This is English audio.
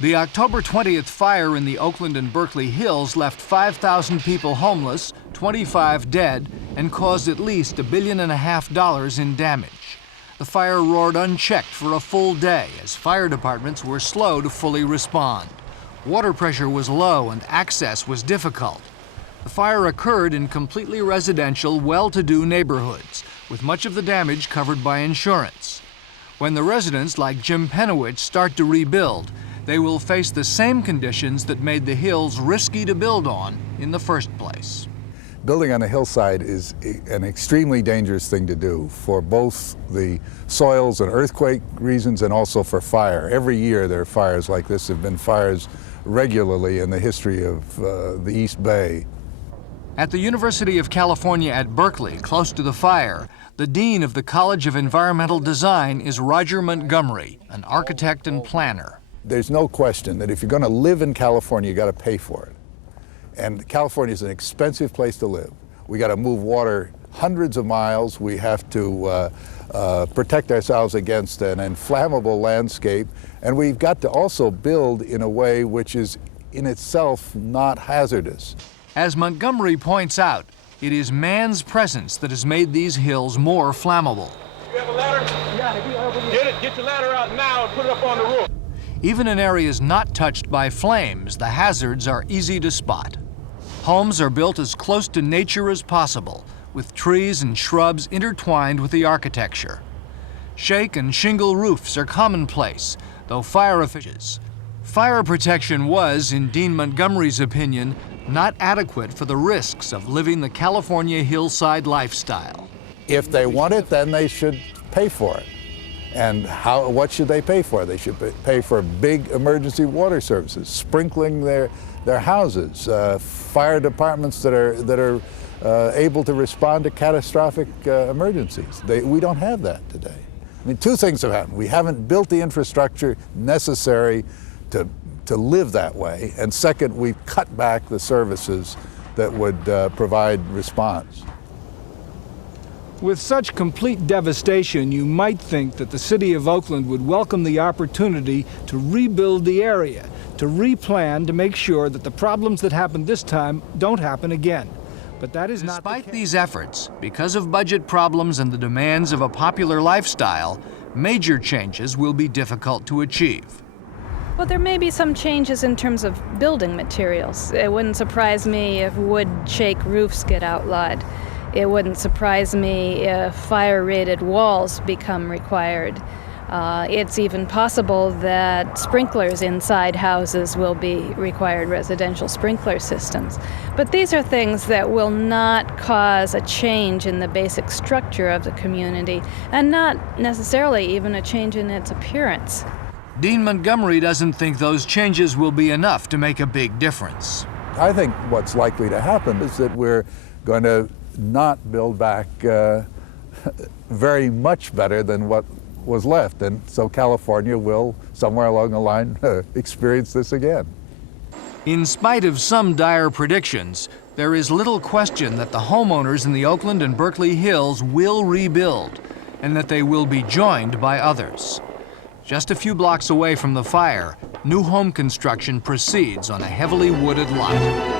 The October 20th fire in the Oakland and Berkeley hills left 5,000 people homeless, 25 dead, and caused at least $1.5 billion in damage. The fire roared unchecked for a full day as fire departments were slow to fully respond. Water pressure was low and access was difficult. The fire occurred in completely residential, well-to-do neighborhoods, with much of the damage covered by insurance. When the residents like Jim Penowitz start to rebuild, they will face the same conditions that made the hills risky to build on in the first place. Building on a hillside is an extremely dangerous thing to do for both the soils and earthquake reasons and also for fire. Every year there are fires like this. There have been fires regularly in the history of the East Bay. At the University of California at Berkeley, close to the fire, the dean of the College of Environmental Design is Roger Montgomery, an architect and planner. There's no question that if you're going to live in California, you got to pay for it. And California is an expensive place to live. We got to move water hundreds of miles. We have to protect ourselves against an inflammable landscape. And we've got to also build in a way which is in itself not hazardous. As Montgomery points out, it is man's presence that has made these hills more flammable. You have a ladder? Yeah, get your ladder out now and put it up on the roof. Even in areas not touched by flames, the hazards are easy to spot. Homes are built as close to nature as possible, with trees and shrubs intertwined with the architecture. Shake and shingle roofs are commonplace, though fire protection was, in Dean Montgomery's opinion, not adequate for the risks of living the California hillside lifestyle. If they want it, then they should pay for it. And what should they pay for? They should pay for big emergency water services, sprinkling their houses, fire departments that are able to respond to catastrophic emergencies. We don't have that today. I mean, two things have happened. We haven't built the infrastructure necessary to live that way, and second, we've cut back the services that would provide response. With such complete devastation, you might think that the city of Oakland would welcome the opportunity to rebuild the area, to replan to make sure that the problems that happened this time don't happen again. But that is not the case. Despite these efforts, because of budget problems and the demands of a popular lifestyle, major changes will be difficult to achieve. Well, there may be some changes in terms of building materials. It wouldn't surprise me if wood shake roofs get outlawed. It wouldn't surprise me if fire-rated walls become required. It's even possible that sprinklers inside houses will be required, residential sprinkler systems. But these are things that will not cause a change in the basic structure of the community, and not necessarily even a change in its appearance. Dean Montgomery doesn't think those changes will be enough to make a big difference. I think what's likely to happen is that we're going to not build back very much better than what was left. And so California will, somewhere along the line, experience this again. In spite of some dire predictions, there is little question that the homeowners in the Oakland and Berkeley hills will rebuild, and that they will be joined by others. Just a few blocks away from the fire, new home construction proceeds on a heavily wooded lot.